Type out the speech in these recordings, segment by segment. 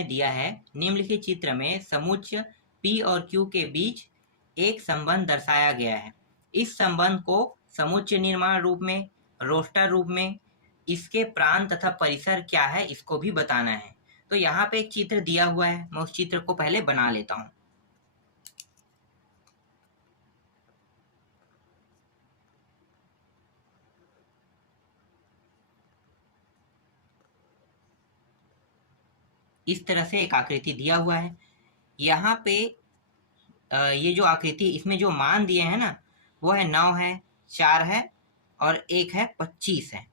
में दिया है, निम्नलिखित चित्र में समुच्चय P और Q के बीच एक संबंध दर्शाया गया है। इस संबंध को समुच्चय निर्माण रूप में, रोस्टर रूप में, इसके प्रांत तथा परिसर क्या है इसको भी बताना है। तो यहाँ पे एक चित्र दिया हुआ है, मैं उस चित्र को पहले बना लेता हूँ। इस तरह से एक आकृति दिया हुआ है। यहाँ पे ये जो आकृति, इसमें जो मान दिए हैं ना, वो है 9 है, 4 है और 1 है, 25 है।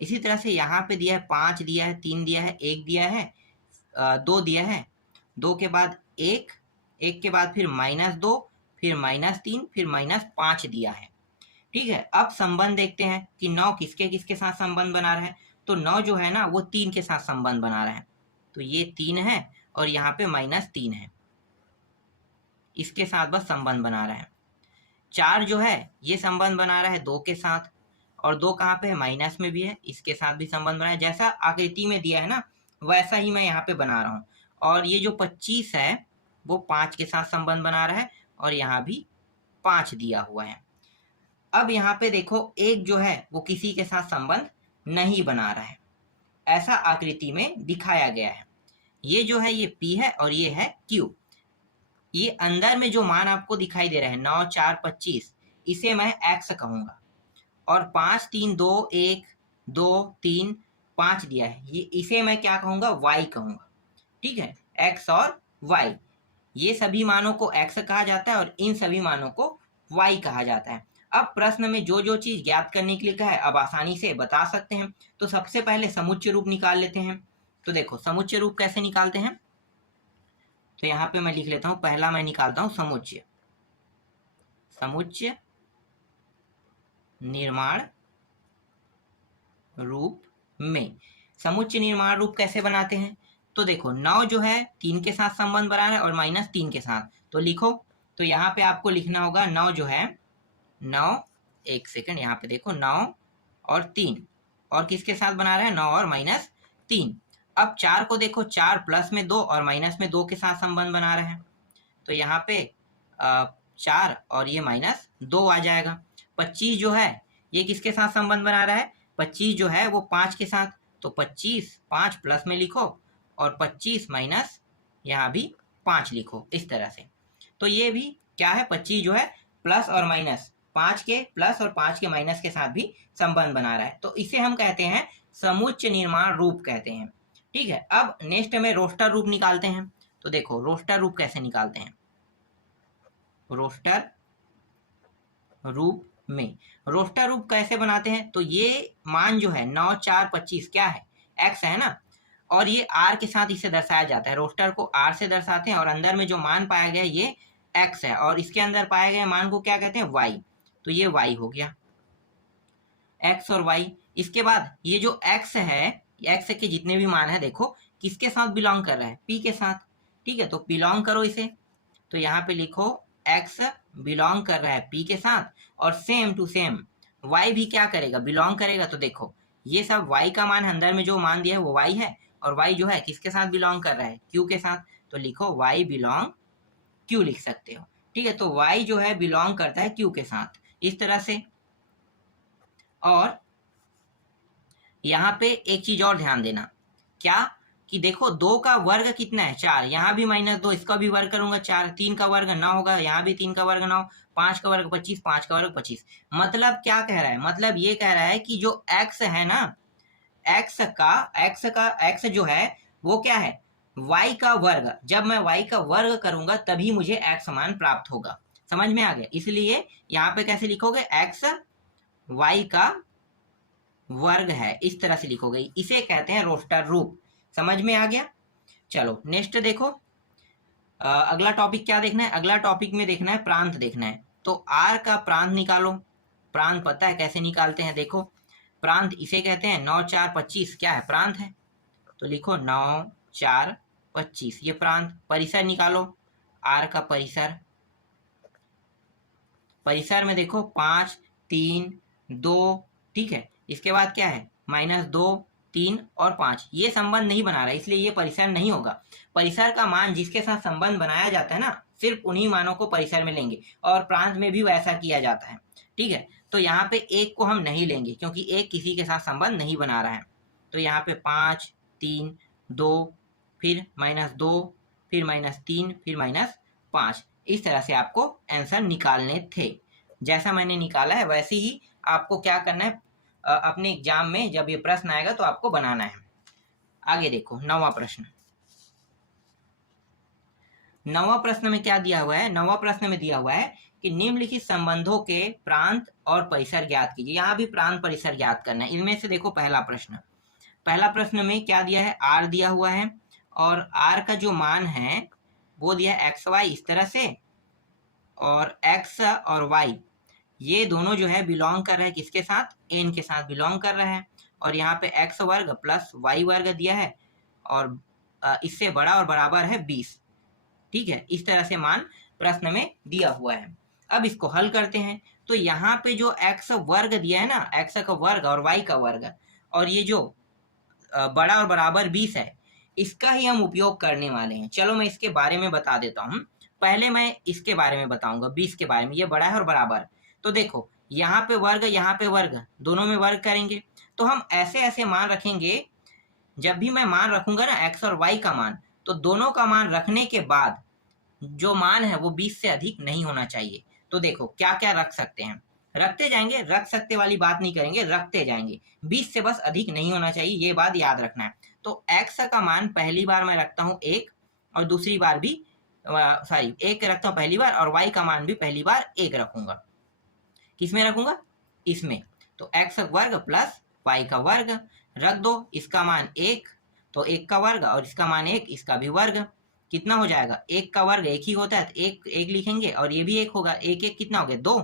इसी तरह से यहाँ पे दिया है 5 दिया है, 3 दिया है, 1 दिया है, 2 दिया है, 2 के बाद 1, 1 के बाद फिर -2, फिर -3, फिर -5 दिया है। ठीक है, अब संबंध देखते हैं कि 9 किसके किसके साथ संबंध बना रहा है। तो 9 जो है ना वो 3 के साथ संबंध बना रहा है। तो ये 3 है और यहाँ पे -3 है, इसके साथ बस संबंध बना रहा है। 4 जो है ये संबंध बना रहा है 2 के साथ, और 2 कहाँ पे है, माइनस में भी है, इसके साथ भी संबंध बना है। जैसा आकृति में दिया है ना वैसा ही मैं यहाँ पे बना रहा हूँ। और ये जो 25 है वो 5 के साथ संबंध बना रहा है और यहाँ भी 5 दिया हुआ है। अब यहाँ पे देखो 1 जो है वो किसी के साथ संबंध नहीं बना रहा है, ऐसा आकृति में दिखाया गया है। ये जो है ये P है और ये है Q। ये अंदर में जो मान आपको दिखाई दे रहा है 9, 4, 25, इसे मैं x कहूंगा। और 5, 3, 2, 1, 2, 3, 5 दिया है, ये इसे मैं क्या कहूंगा, y कहूंगा। ठीक है, x और y, ये सभी मानों को x कहा जाता है और इन सभी मानों को y कहा जाता है। अब प्रश्न में जो जो चीज ज्ञात करने के लिए कहा है अब आसानी से बता सकते हैं। तो सबसे पहले समुच्चय रूप निकाल लेते हैं। तो देखो समुच्चय रूप कैसे निकालते हैं, तो यहाँ पे मैं लिख लेता हूं। पहला मैं निकालता हूं समुच्चय, समुच्चय निर्माण रूप में। समुच्चय निर्माण रूप कैसे बनाते हैं, तो देखो 9 जो है 3 के साथ संबंध बना रहा है और -3 के साथ, तो लिखो। तो यहाँ पे आपको लिखना होगा 9 जो है 9, एक सेकंड, यहाँ पे देखो 9 और 3, और किसके साथ बना रहा है, 9 और -3। अब 4 को देखो, 4 प्लस में 2 और माइनस में 2 के साथ संबंध बना रहा है। तो यहाँ पे 4 और ये -2 आ जाएगा। 25 जो है ये किसके साथ संबंध बना रहा है, 25 जो है वो 5 के साथ। तो 25 5 प्लस में लिखो और 25 माइनस यहाँ भी 5 लिखो, इस तरह से। तो ये भी क्या है, 25 जो है प्लस और माइनस, 5 के प्लस और 5 के माइनस के साथ भी संबंध बना रहा है। तो इसे हम कहते हैं समुच्चय निर्माण रूप कहते हैं। ठीक है, अब नेक्स्ट में रोस्टर रूप निकालते हैं। तो देखो रोस्टर रूप कैसे निकालते हैं, रोस्टर रूप में, रोस्टर रूप कैसे बनाते हैं, तो ये मान जो है 9, 4, 25 क्या है, x है ना, और ये r के साथ इसे दर्शाया जाता है। रोस्टर को r से दर्शाते हैं और अंदर में जो मान पाया गया ये x है और इसके अंदर पाए गए मान को क्या कहते हैं, y। तो ये y हो गया, x और y। इसके बाद ये जो x है, x के जितने भी मान है देखो किसके साथ बिलोंग कर रहा है, p के साथ। ठीक है, तो बिलोंग करो इसे। तो यहाँ पे लिखो x बिलोंग कर रहा है p के साथ, और सेम टू सेम y भी क्या करेगा, बिलोंग करेगा। तो देखो ये सब y का मान है, अंदर में जो मान दिया है वो y है, और y जो है किसके साथ बिलोंग कर रहा है, q के साथ। तो लिखो y बिलोंग q लिख सकते हो। ठीक है, तो y जो है बिलोंग करता है q के साथ, इस तरह से। और यहाँ पे एक चीज और ध्यान देना, क्या कि देखो 2 का वर्ग कितना है, 4, यहाँ भी -2, इसका भी वर्ग करूंगा 4, 3 का वर्ग 9 होगा, यहाँ भी 3 का वर्ग 9, 5 का वर्ग 25, 5 का वर्ग 25। मतलब क्या कह रहा है, मतलब ये कह रहा है कि जो x है ना, x जो है वो क्या है, y का वर्ग। जब मैं y का वर्ग करूंगा तभी मुझे x मान प्राप्त होगा। समझ में आ गया, इसलिए यहाँ पे कैसे लिखोगे, x y का वर्ग है, इस तरह से लिखोगे, इसे कहते हैं रोस्टर रूप। समझ में आ गया। चलो नेक्स्ट देखो, अगला टॉपिक क्या देखना है, अगला टॉपिक में देखना है प्रांत देखना है। तो r का प्रांत निकालो। प्रांत पता है कैसे निकालते हैं, देखो प्रांत इसे कहते हैं 9, 4, 25 क्या है, प्रांत है। तो लिखो 9, 4, 25 ये प्रांत। परिसर निकालो, r का परिसर, परिसर में देखो 5, 3, 2, ठीक है, इसके बाद क्या है, -2, 3 और 5 ये संबंध नहीं बना रहा, इसलिए ये परिसर नहीं होगा। परिसर का मान जिसके साथ संबंध बनाया जाता है ना, सिर्फ उन्हीं मानों को परिसर में लेंगे, और प्रांत में भी वैसा किया जाता है। ठीक है, तो यहाँ पे 1 को हम नहीं लेंगे क्योंकि 1 किसी के साथ संबंध नहीं बना रहा है। तो यहाँ पे 5, 3, 2, फिर -2, फिर -3, फिर -5, इस तरह से आपको आंसर निकालने थे। जैसा मैंने निकाला है वैसे ही आपको क्या करना है, अपने एग्जाम में जब ये प्रश्न आएगा तो आपको बनाना है। आगे देखो 9वां प्रश्न। 9वां प्रश्न में क्या दिया हुआ है, 9वां प्रश्न में दिया हुआ है कि निम्नलिखित संबंधों के प्रांत और परिसर ज्ञात कीजिए। यहाँ भी प्रांत परिसर ज्ञात करना है। इनमें से देखो पहला प्रश्न में क्या दिया है, r दिया हुआ है, और r का जो मान है वो दिया है xy इस तरह से, और x और y ये दोनों जो है बिलोंग कर रहे हैं किसके साथ, n के साथ बिलोंग कर रहे हैं। और यहाँ पे x वर्ग प्लस y वर्ग दिया है, और इससे बड़ा और बराबर है 20। ठीक है, इस तरह से मान प्रश्न में दिया हुआ है। अब इसको हल करते हैं। तो यहाँ पे जो x वर्ग दिया है ना, x का वर्ग और y का वर्ग, और ये जो बड़ा और बराबर 20 है, इसका ही हम उपयोग करने वाले हैं। चलो मैं इसके बारे में बता देता हूँ। पहले मैं इसके बारे में बताऊंगा, 20 के बारे में। ये बड़ा है और बराबर, तो देखो यहाँ पे वर्ग, यहाँ पे वर्ग, दोनों में वर्ग करेंगे तो हम ऐसे ऐसे मान रखेंगे। जब भी मैं मान रखूंगा ना x और y का मान, तो दोनों का मान रखने के बाद जो मान है वो 20 से अधिक नहीं होना चाहिए। तो देखो क्या क्या रख सकते हैं, रखते जाएंगे, रख सकते वाली बात नहीं करेंगे, रखते जाएंगे। 20 से बस अधिक नहीं होना चाहिए, ये बात याद रखना है। तो x का मान पहली बार मैं रखता हूँ 1, और दूसरी बार भी 1 रखता हूँ पहली बार, और y का मान भी पहली बार 1 रखूंगा। किसमें रखूंगा, इसमें। तो x वर्ग प्लस y का वर्ग रख दो, इसका मान 1, तो 1 का वर्ग, और इसका मान 1, इसका भी वर्ग। कितना हो जाएगा, 1 का वर्ग 1 ही होता है, तो 1 1 लिखेंगे, और ये भी 1 होगा। 1 1 कितना हो गया, 2,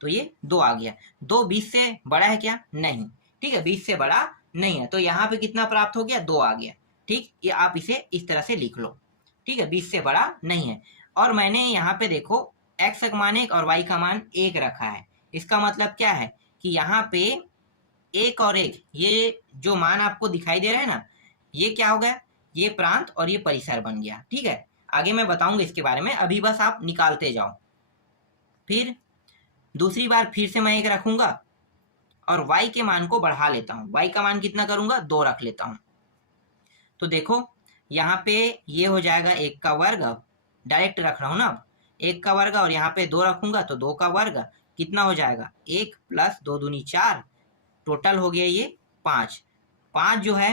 तो ये 2 आ गया। 2 20 से बड़ा है क्या, नहीं। ठीक है, 20 से बड़ा नहीं है, तो यहाँ पे कितना प्राप्त हो गया, 2 आ गया। ठीक, ये आप इसे इस तरह से लिख लो। ठीक है, 20 से बड़ा नहीं है। और मैंने यहाँ पे देखो x का मान 1 और y का मान 1 रखा है। इसका मतलब क्या है कि यहाँ पे 1 और 1 ये जो मान आपको दिखाई दे रहा है ना, ये क्या हो गया, ये प्रांत और ये परिसर बन गया। ठीक है, आगे मैं बताऊंगा इसके बारे में, अभी बस आप निकालते जाओ। फिर दूसरी बार फिर से मैं 1 रखूंगा, और y के मान को बढ़ा लेता हूँ। y का मान कितना करूंगा, 2 रख लेता हूँ। तो देखो यहाँ पे ये हो जाएगा 1 का वर्ग, डायरेक्ट रख रहा हूँ ना, 1 का वर्ग, और यहाँ पे 2 रखूंगा तो 2 का वर्ग, कितना हो जाएगा, 1 प्लस 2 दूनी 4, टोटल हो गया ये 5। 5 जो है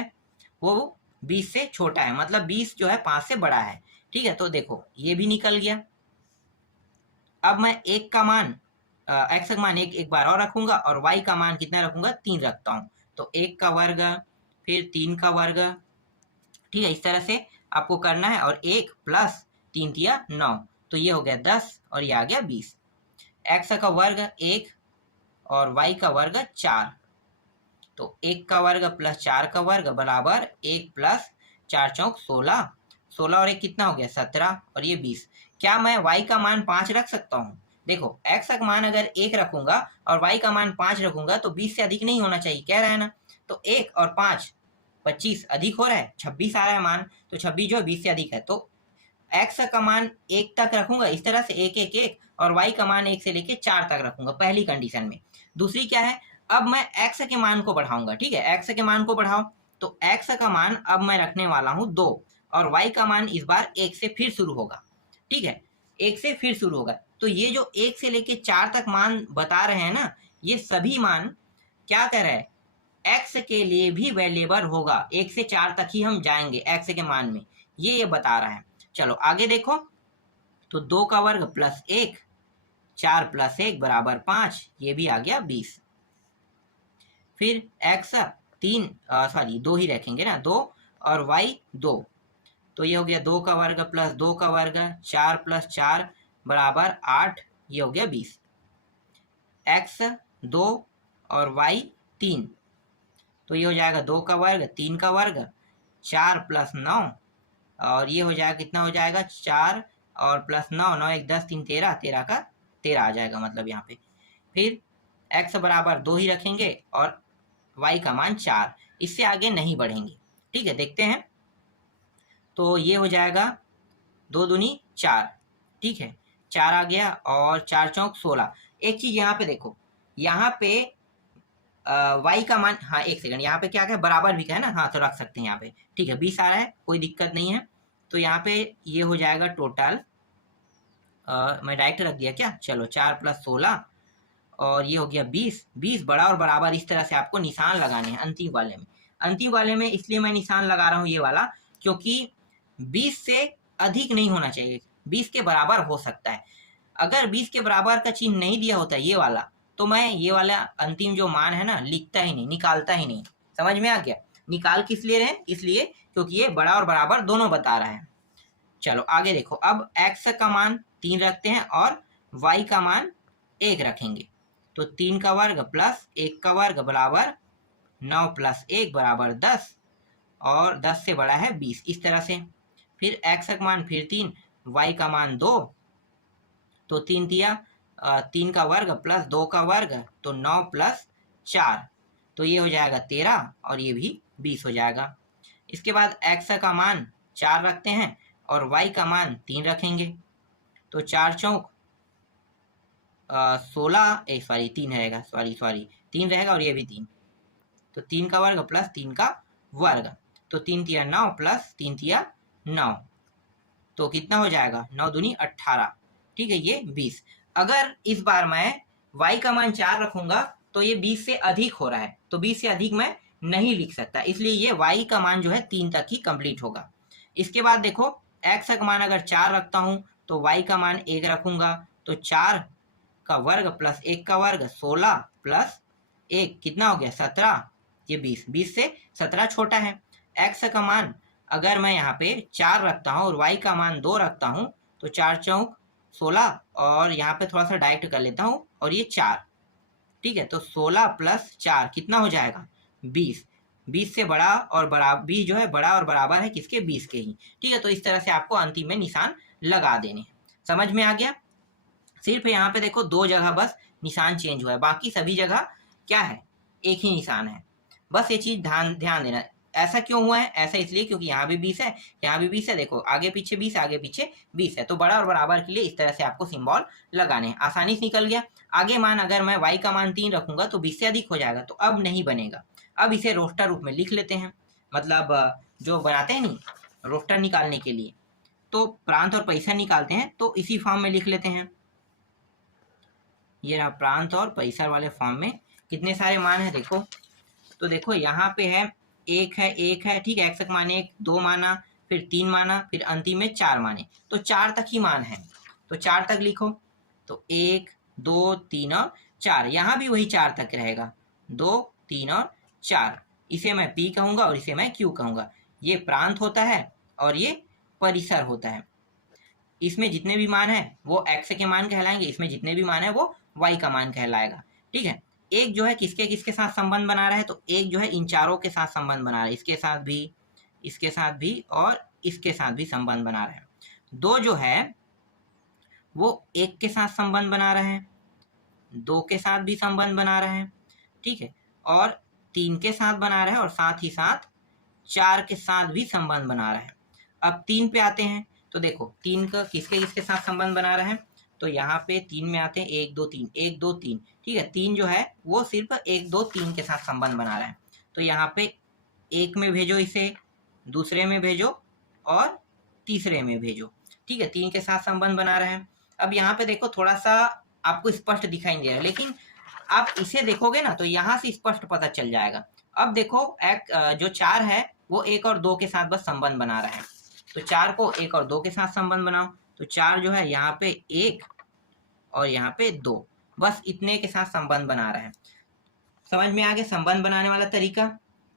वो 20 से छोटा है, मतलब 20 जो है 5 से बड़ा है। ठीक है, तो देखो ये भी निकल गया। अब मैं 1 का मान x का मान 1 एक बार और रखूंगा, और y का मान कितना रखूंगा, 3 रखता हूँ। तो 1 का वर्ग फिर 3 का वर्ग। ठीक है, इस तरह से आपको करना है, और 1 प्लस 3 दिया 9, तो ये हो गया 10, और ये आ गया 20। x का वर्ग 1 और y का वर्ग 4, तो 1 का वर्ग प्लस 4 का वर्ग बराबर 1 प्लस 4 चौक 16, 16 और 1 कितना हो गया, 17, और ये 20। क्या मैं y का मान 5 रख सकता हूँ, देखो x का मान अगर 1 रखूंगा और y का मान 5 रखूंगा तो 20 से अधिक नहीं होना चाहिए, कह रहा है ना। तो 1 और 5 25 अधिक हो रहा है, 26 आ रहा है मान, तो 26 जो है 20 से अधिक है। तो x का मान 1 तक रखूंगा इस तरह से 1 1 1, और y का मान 1 से लेके 4 तक रखूंगा पहली कंडीशन में। दूसरी क्या है, अब मैं x के मान को बढ़ाऊंगा। ठीक है, x के मान को बढ़ाओ, तो x का मान अब मैं रखने वाला हूं 2, और y का मान इस बार 1 से फिर शुरू होगा। ठीक है, 1 से फिर शुरू होगा। तो ये जो 1 से लेके 4 तक मान बता रहे हैं ना, ये सभी मान क्या कर रहे हैं, x के लिए भी वैल्यूएबल होगा। 1 से 4 तक ही हम जाएंगे x के मान में, ये बता रहा है। चलो आगे देखो, तो 2 का वर्ग प्लस 1, 4 प्लस 1 बराबर 5, ये भी आ गया 20। फिर x 2 ही रखेंगे ना, 2 और y 2, तो ये हो गया 2 का वर्ग प्लस 2 का वर्ग, 4 प्लस 4 बराबर 8, ये हो गया 20। x 2 और y 3, तो ये हो जाएगा 2 का वर्ग 3 का वर्ग 4 प्लस 9, और ये हो जाएगा कितना हो जाएगा, 4 और प्लस 9, 9 1 10 3 13, 13 का 13 आ जाएगा मतलब यहाँ पे। फिर x बराबर 2 ही रखेंगे और y का मान 4, इससे आगे नहीं बढ़ेंगे। ठीक है, देखते हैं। तो ये हो जाएगा 2 दूनी 4। ठीक है, 4 आ गया और 4 चौक 16। एक चीज यहाँ पे देखो, यहाँ पे y का मान, हाँ एक सेकंड, यहाँ पे क्या है, बराबर भी का है ना, हाँ तो रख सकते हैं यहाँ पे। ठीक है, 20 आ रहा है, कोई दिक्कत नहीं है। तो यहाँ पे ये हो जाएगा टोटल, मैं डायरेक्ट रख दिया क्या, चलो 4 + 16 और ये हो गया 20। 20 बड़ा और बराबर इस तरह से आपको निशान लगाने हैं अंतिम वाले में। अंतिम वाले में इसलिए मैं निशान लगा रहा हूँ ये वाला, क्योंकि 20 से अधिक नहीं होना चाहिए, 20 के बराबर हो सकता है। अगर 20 के बराबर का चिन्ह नहीं दिया होता ये वाला, तो मैं ये वाला अंतिम जो मान है ना लिखता ही नहीं, निकालता ही नहीं। समझ में आ गया? निकाल किस लिए रहे, इसलिए क्योंकि ये बड़ा और बराबर दोनों बता रहा है। चलो आगे देखो, अब x का मान 3 रखते हैं और y का मान 1 रखेंगे। तो 3 का वर्ग प्लस 1 का वर्ग बराबर 9 + 1 बराबर 10 और 10 से बड़ा है 20, इस तरह से। फिर x का मान फिर 3, y का मान 2, तो 3 तिया 3 का वर्ग प्लस 2 का वर्ग, तो 9 + 4, तो ये हो जाएगा 13 और ये भी 20 हो जाएगा। इसके बाद x का मान 4 रखते हैं और y का मान 3 रखेंगे। तो 4 चौक 16, 3 रहेगा, सॉरी 3 रहेगा और ये भी 3, तो 3 का वर्ग प्लस 3 का वर्ग, तो 3 तिया 9 + 3 तिया 9, तो कितना हो जाएगा, 9 दूनी 18। ठीक है, ये 20। अगर इस बार मैं y का मान 4 रखूंगा तो ये 20 से अधिक हो रहा है, तो 20 से अधिक मैं नहीं लिख सकता, इसलिए ये y का मान जो है 3 तक ही कंप्लीट होगा। इसके बाद देखो, x का मान अगर 4 रखता हूं तो y का मान 1 रखूंगा, तो 4 का वर्ग प्लस 1 का वर्ग 16 + 1 कितना हो गया, 17, ये 20। 20 से 17 छोटा है। x का मान अगर मैं यहाँ पे 4 रखता हूँ और y का मान 2 रखता हूँ, तो 4 चौक 16 और यहाँ पे थोड़ा सा डायरेक्ट कर लेता हूँ और ये 4। ठीक है, तो 16 + 4 कितना हो जाएगा, 20। 20 से बड़ा और बराबर, 20 जो है बड़ा और बराबर है किसके, 20 के ही। ठीक है, तो इस तरह से आपको अंतिम में निशान लगा देने हैं। समझ में आ गया? सिर्फ यहाँ पे देखो 2 जगह बस निशान चेंज हुआ है, बाकी सभी जगह क्या है, एक ही निशान है। बस ये चीज ध्यान देना। ऐसा क्यों हुआ है, ऐसा इसलिए क्योंकि यहाँ भी 20 है, यहाँ भी 20 है, देखो आगे पीछे 20, आगे पीछे 20 है, तो बड़ा और बराबर के लिए इस तरह से आपको सिंबल लगाने हैं। आसानी से निकल गया। आगे मान अगर मैं y का मान 3 रखूंगा तो 20 से अधिक हो जाएगा, तो अब नहीं बनेगा। अब इसे रोस्टर रूप में लिख लेते हैं, मतलब जो बनाते हैं नहीं रोस्टर निकालने के लिए, तो प्रांत और पैसा निकालते हैं, तो इसी फॉर्म में लिख लेते हैं। ये रहा प्रांत और पैसा वाले फॉर्म में। कितने सारे मान है देखो, तो देखो यहाँ पे है 1 है, 1 है, ठीक है, x का मान 1, 2 माना, फिर 3 माना, फिर अंतिम में 4 माने, तो 4 तक ही मान है, तो 4 तक लिखो। तो 1, 2, 3 और 4, यहाँ भी वही 4 तक रहेगा, 2, 3 और 4। इसे मैं p कहूँगा और इसे मैं q कहूँगा। ये प्रांत होता है और ये परिसर होता है। इसमें जितने भी मान है वो x के मान कहलाएंगे, इसमें जितने भी मान है वो y का मान कहलाएगा। ठीक है, एक जो है किसके किसके साथ संबंध बना रहा है, तो एक जो है इन चारों के साथ संबंध बना रहा है, इसके साथ भी, इसके साथ भी और इसके साथ भी संबंध बना रहा है। 2 जो है वो 1 के साथ संबंध बना रहे हैं, 2 के साथ भी संबंध बना रहे हैं, ठीक है, और 3 के साथ बना रहे हैं और साथ ही साथ 4 के साथ भी संबंध बना रहे हैं। अब 3 पे आते हैं, तो देखो 3 का किसके किसके साथ संबंध बना रहे हैं, तो यहाँ पे 3 में आते हैं 1 2 3, 1 2 3, ठीक है, 3 जो है वो सिर्फ 1 2 3 के साथ संबंध बना रहे हैं, तो यहाँ पे 1 में भेजो इसे, दूसरे में भेजो और तीसरे में भेजो, ठीक है, 3 के साथ संबंध बना रहे हैं। अब यहाँ पे देखो थोड़ा सा आपको स्पष्ट दिखाई नहीं दे रहा, लेकिन आप इसे देखोगे ना तो यहाँ से स्पष्ट पता चल जाएगा। अब देखो जो 4 है वो 1 और 2 के साथ बस संबंध बना रहा है, तो 4 को 1 और 2 के साथ संबंध बनाओ, तो 4 जो है यहाँ पे 1 और यहाँ पे 2, बस इतने के साथ संबंध बना रहे हैं। समझ में आ गया संबंध बनाने वाला तरीका?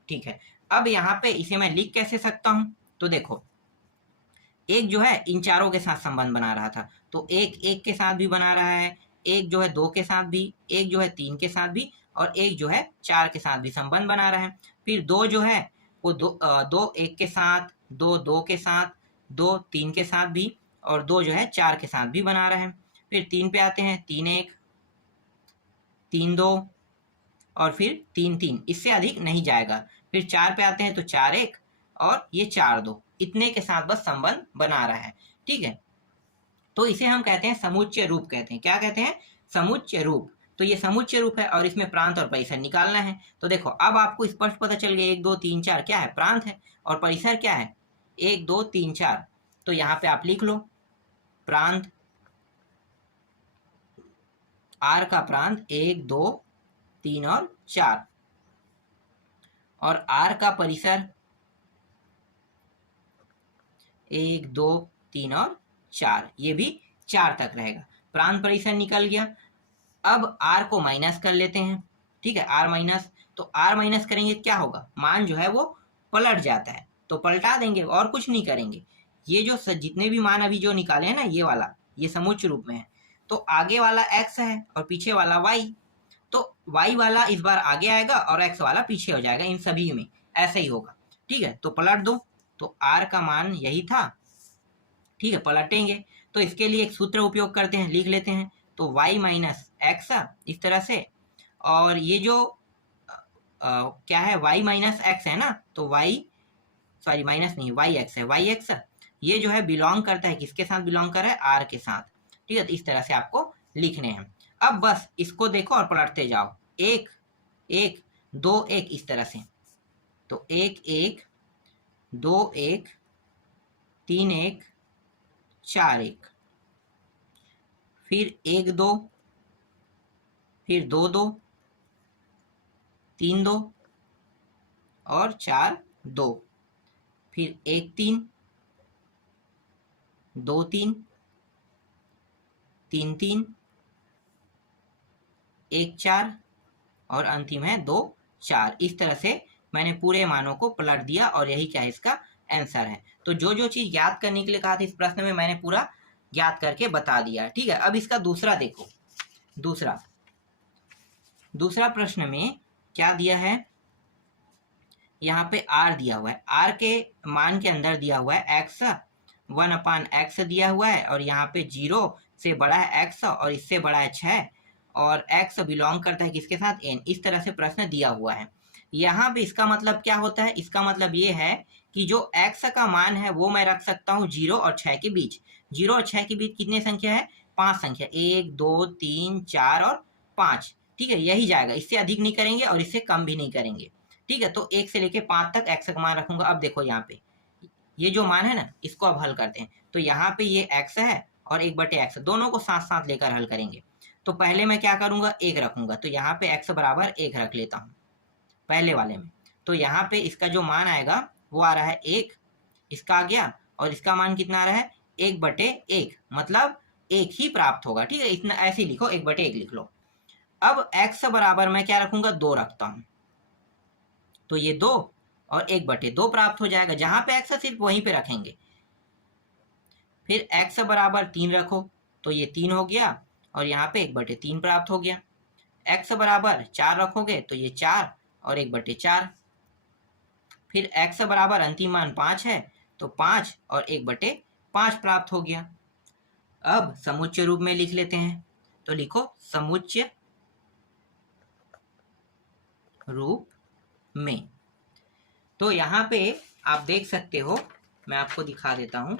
ठीक है, अब यहाँ पे इसे मैं लिख कैसे सकता हूँ, तो देखो एक जो है इन चारों के साथ संबंध बना रहा था, तो एक 1 के साथ भी बना रहा है, एक जो है 2 के साथ भी, एक जो है 3 के साथ भी और एक जो है 4 के साथ भी संबंध बना रहा है। फिर 2 जो है वो 2 1 के साथ, 2 2 के साथ, 2 3 के साथ भी और 2 जो है 4 के साथ भी बना रहा है। फिर 3 पे आते हैं, 3 1, 3 2 और फिर 3 3, इससे अधिक नहीं जाएगा। फिर 4 पे आते हैं तो 4 1 और ये 4 2, इतने के साथ बस संबंध बना रहा है। ठीक है, तो इसे हम कहते हैं समुच्चय रूप कहते हैं। क्या कहते हैं? समुच्चय रूप। तो ये समुच्चय रूप है और इसमें प्रांत और परिसर निकालना है। तो देखो अब आपको स्पष्ट पता चल गया, 1 2 3 4 क्या है? प्रांत है। और परिसर क्या है? 1 2 3 4। तो यहाँ पे आप लिख लो प्रांत, आर का प्रांत 1 2 3 और 4, और आर का परिसर 1 2 3 और 4, ये भी 4 तक रहेगा। प्रांत परिसर निकल गया। अब आर को माइनस कर लेते हैं। ठीक है, आर माइनस, तो आर माइनस करेंगे क्या होगा? मान जो है वो पलट जाता है, तो पलटा देंगे और कुछ नहीं करेंगे। ये जो जितने भी मान अभी जो निकाले हैं ना, ये वाला, ये समुच्चय रूप में है। तो आगे वाला x है और पीछे वाला y, तो y वाला इस बार आगे आएगा और x वाला पीछे हो जाएगा। इन सभी में ऐसे ही होगा। ठीक है, तो पलट दो, तो r का मान यही था। ठीक है, पलटेंगे तो इसके लिए एक सूत्र उपयोग करते हैं, लिख लेते हैं। तो y माइनस एक्स इस तरह से, और ये जो क्या है, y माइनस एक्स है ना, तो y, सॉरी माइनस नहीं, वाई एक्स है, वाई एक्स ये जो है बिलोंग करता है, किसके साथ बिलोंग कर रहा है? आर के साथ। ठीक है, तो इस तरह से आपको लिखने हैं। अब बस इसको देखो और पलटते जाओ, 1 1 2 1 इस तरह से। तो 1 1 2 1 3 1 4 1, फिर 1 2, फिर 2 2 3 2 और 4 2, फिर 1 3 2 3 3 3 1 4 और अंतिम है 2 4। इस तरह से मैंने पूरे मानों को पलट दिया और यही क्या है, इसका आंसर है। तो जो जो चीज ज्ञात करने के लिए कहा था इस प्रश्न में, मैंने पूरा ज्ञात करके बता दिया। ठीक है, अब इसका दूसरा देखो। दूसरा प्रश्न में क्या दिया है? यहाँ पे r दिया हुआ है, r के मान के अंदर दिया हुआ है x, 1/x दिया हुआ है, और यहाँ पे 0 से बड़ा है x और इससे बड़ा है 6, और x बिलोंग करता है किसके साथ? n। इस तरह से प्रश्न दिया हुआ है। यहाँ पे इसका मतलब क्या होता है? इसका मतलब ये है कि जो x का मान है वो मैं रख सकता हूँ 0 और 6 के बीच। 0 और 6 के बीच कितनी संख्या है? 5 संख्या, 1 2 3 4 और 5। ठीक है, यही जाएगा, इससे अधिक नहीं करेंगे और इससे कम भी नहीं करेंगे। ठीक है, तो 1 से लेके 5 तक x का मान रखूंगा। अब देखो यहाँ पे ये जो मान है ना, इसको अब हल करते हैं। तो यहाँ पे ये x है और 1/x, दोनों को साथ साथ लेकर हल करेंगे। तो पहले मैं क्या करूंगा? 1 रखूंगा, तो यहाँ पे x बराबर 1 रख लेता हूँ पहले वाले में। तो यहाँ पे इसका जो मान आएगा वो आ रहा है 1, इसका आ गया, और इसका मान कितना आ रहा है? 1/1, मतलब 1 ही प्राप्त होगा। ठीक है, इतना ऐसे लिखो, 1/1 लिख लो। अब x बराबर मैं क्या रखूंगा? 2 रखता हूँ, तो ये 2 और 1/2 प्राप्त हो जाएगा। जहां पे x है सिर्फ वहीं पे रखेंगे। फिर x बराबर 3 रखो, तो ये 3 हो गया, और यहाँ पे 1/3 प्राप्त हो गया। x बराबर 4 रखोगे तो ये 4 और 1/4। फिर x बराबर अंतिम मान 5 है, तो 5 और 1/5 प्राप्त हो गया। अब समुच्चय रूप में लिख लेते हैं, तो लिखो समुच्चय रूप में। तो यहाँ पे आप देख सकते हो, मैं आपको दिखा देता हूँ।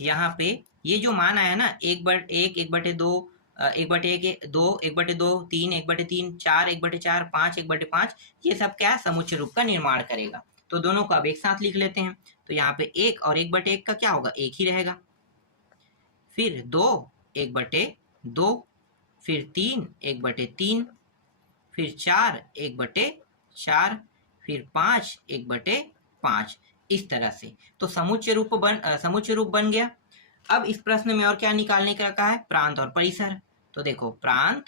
यहाँ पे ये जो मान आया ना, 1/1, 1/2, 1/1, 2, 1/2, 3, 1/3, 4, 1/4, 5, 1/5, ये सब क्या है? समुच्चय रूप का निर्माण करेगा। तो दोनों को अब एक साथ लिख लेते हैं। तो यहाँ पे 1 और 1/1 का क्या होगा? 1 ही रहेगा। फिर 2 1/2, फिर 3 1/3, फिर 4 1/4, फिर 5 1/5, इस तरह से। तो समुच्चय रूप बन गया। अब इस प्रश्न में और क्या निकालने का कहा है? प्रांत और परिसर। तो देखो प्रांत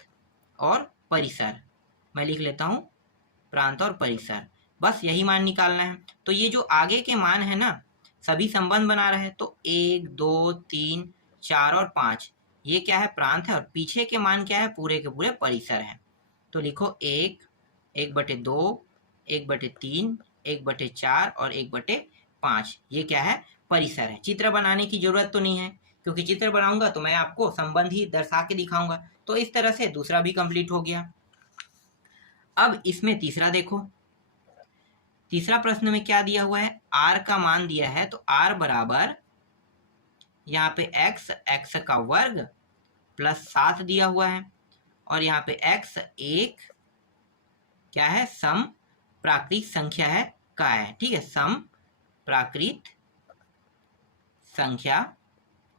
और परिसर, मैं लिख लेता हूं प्रांत और परिसर, बस यही मान निकालना है। तो ये जो आगे के मान है ना, सभी संबंध बना रहे हैं। तो 1 2 3 4 और 5, ये क्या है? प्रांत है, और पीछे के मान क्या है? पूरे के पूरे परिसर है। तो लिखो 1 1/2, 1/3, 1/4 और 1/5, ये क्या है? परिसर है। चित्र बनाने की जरूरत तो नहीं है, क्योंकि चित्र बनाऊंगा तो मैं आपको संबंध ही दर्शा के दिखाऊंगा। तो इस तरह से दूसरा भी कंप्लीट हो गया। अब इसमें तीसरा देखो, तीसरा प्रश्न में क्या दिया हुआ है, r का मान दिया है, तो r बराबर यहाँ पे x का वर्ग प्लस 7 दिया हुआ है, और यहाँ पे x एक क्या है, सम प्राकृत संख्या है का है। ठीक है, सम प्राकृत संख्या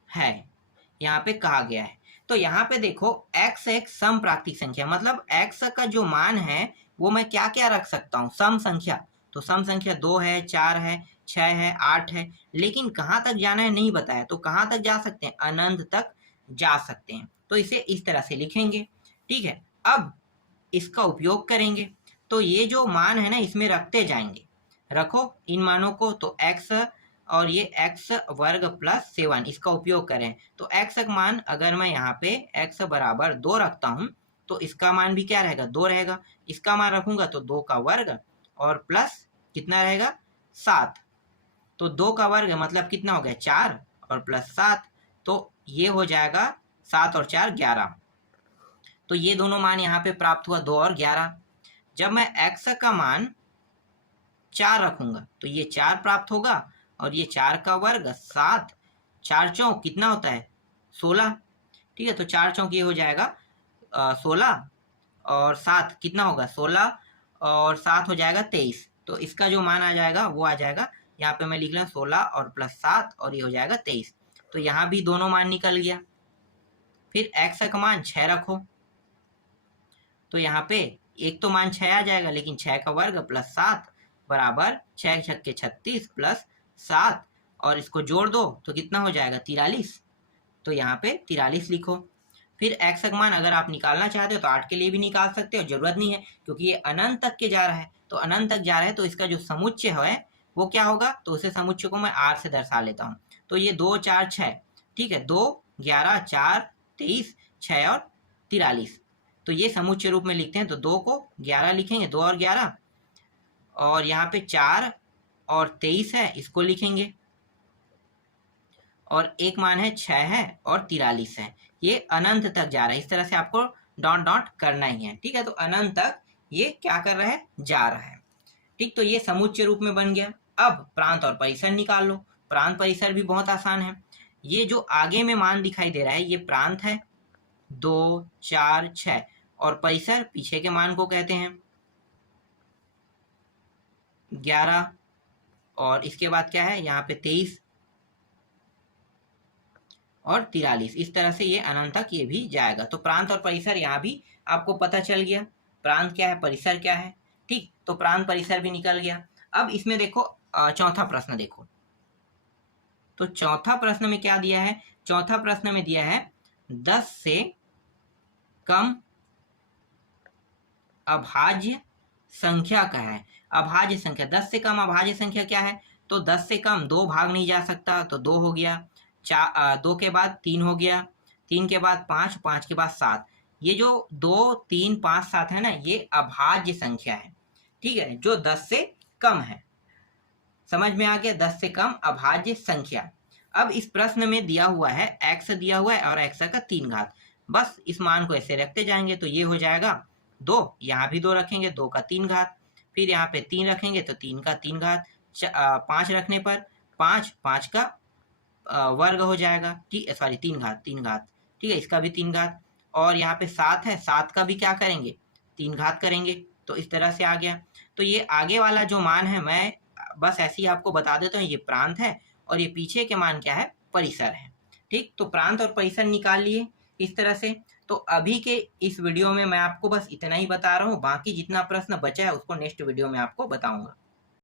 है, यहाँ पे कहा गया है। तो यहाँ पे देखो x एक सम प्राकृत संख्या, मतलब x का जो मान है वो मैं क्या क्या रख सकता हूँ, सम संख्या। तो सम संख्या 2 है, 4 है, 6 है, 8 है, लेकिन कहाँ तक जाना है नहीं बताया। तो कहाँ तक जा सकते हैं, अनंत तक जा सकते हैं। तो इसे इस तरह से लिखेंगे। ठीक है, अब इसका उपयोग करेंगे। तो ये जो मान है ना, इसमें रखते जाएंगे, रखो इन मानों को। तो x और ये x वर्ग प्लस 7 इसका उपयोग करें, तो x का मान अगर मैं यहाँ पे x बराबर 2 रखता हूँ तो इसका मान भी क्या रहेगा, 2 रहेगा। इसका मान रखूंगा तो 2 का वर्ग और प्लस कितना रहेगा, 7। तो 2 का वर्ग मतलब कितना हो गया, 4 और प्लस 7, तो ये हो जाएगा 7 और 4 11। तो ये दोनों मान यहाँ पे प्राप्त हुआ, 2 और 11। जब मैं x का मान 4 रखूंगा तो ये 4 प्राप्त होगा, और ये 4 का वर्ग 7, 4 चौक कितना होता है, 16। ठीक है, तो 4 चौक ये हो जाएगा 16, और 7 कितना होगा, 16 और 7 हो जाएगा 23। तो इसका जो मान आ जाएगा वो आ जाएगा, यहाँ पे मैं लिख रहा हूँ 16 और प्लस 7, और ये हो जाएगा 23। तो यहाँ भी दोनों मान निकल गया। फिर x का मान 6 रखो, तो यहाँ पे एक तो मान 6 आ जाएगा, लेकिन 6 का वर्ग प्लस 7 बराबर 6 छक्के 36 प्लस 7, और इसको जोड़ दो तो कितना हो जाएगा, 43। तो यहाँ पे 43 लिखो। फिर x का मान अगर आप निकालना चाहते हो तो 8 के लिए भी निकाल सकते हो, जरूरत नहीं है क्योंकि ये अनंत तक के जा रहा है। तो अनंत तक जा रहा है तो इसका जो समुच्चय है वो क्या होगा, तो उसे समुच्चय को मैं 8 से दर्शा लेता हूँ। तो ये 2 4 6, ठीक है, 2 11 4 23 6 और 43। तो ये समुच्चय रूप में लिखते हैं। तो 2 को 11 लिखेंगे, 2 और 11, और यहाँ पे 4 और 23 है, इसको लिखेंगे, और एक मान है 6 है और 43 है। ये अनंत तक जा रहा है, इस तरह से आपको डॉट डॉट करना ही है। ठीक है, तो अनंत तक ये क्या कर रहा है, जा रहा है। ठीक, तो ये समुच्चय रूप में बन गया। अब प्रांत और परिसर निकाल लो। प्रांत परिसर भी बहुत आसान है। ये जो आगे में मान दिखाई दे रहा है ये प्रांत है, 2 4 6, और परिसर पीछे के मान को कहते हैं 11, और इसके बाद क्या है यहाँ पे 23 और 43। इस तरह से ये अनंत तक ये भी जाएगा। तो प्रांत और परिसर यहाँ भी आपको पता चल गया, प्रांत क्या है, परिसर क्या है। ठीक, तो प्रांत परिसर भी निकल गया। अब इसमें देखो चौथा प्रश्न देखो। तो चौथा प्रश्न में क्या दिया है, चौथा प्रश्न में दिया है 10 से कम अभाज्य संख्या का है। अभाज्य संख्या, 10 से कम अभाज्य संख्या क्या है, तो 10 से कम 2 भाग नहीं जा सकता, तो 2 हो गया। 2 के बाद 3 हो गया, 3 के बाद 5, 5 के बाद 7। ये जो 2 3 5 7 है ना, ये अभाज्य संख्या है। ठीक है, जो 10 से कम है। समझ में आ गया, 10 से कम अभाज्य संख्या। अब इस प्रश्न में दिया हुआ है x दिया हुआ है और x का 3 घात। बस इस मान को ऐसे रखते जाएंगे तो ये हो जाएगा 2, यहाँ भी 2 रखेंगे, 2 का 3 घात, फिर यहाँ पे 3 रखेंगे तो 3 का 3 घात, 5 रखने पर 5 का वर्ग हो जाएगा। ठीक है, सॉरी 3 घात, 3 घात, ठीक है, इसका भी 3 घात, और यहाँ पे 7 है, 7 का भी क्या करेंगे, 3 घात करेंगे। तो इस तरह से आ गया। तो ये आगे वाला जो मान है मैं बस ऐसे ही आपको बता देता हूँ, ये प्रांत है और ये पीछे के मान क्या है, परिसर है। ठीक, तो प्रांत और परिसर निकाल लिए इस तरह से। तो अभी के इस वीडियो में मैं आपको बस इतना ही बता रहा हूँ, बाकी जितना प्रश्न बचा है उसको नेक्स्ट वीडियो में आपको बताऊंगा।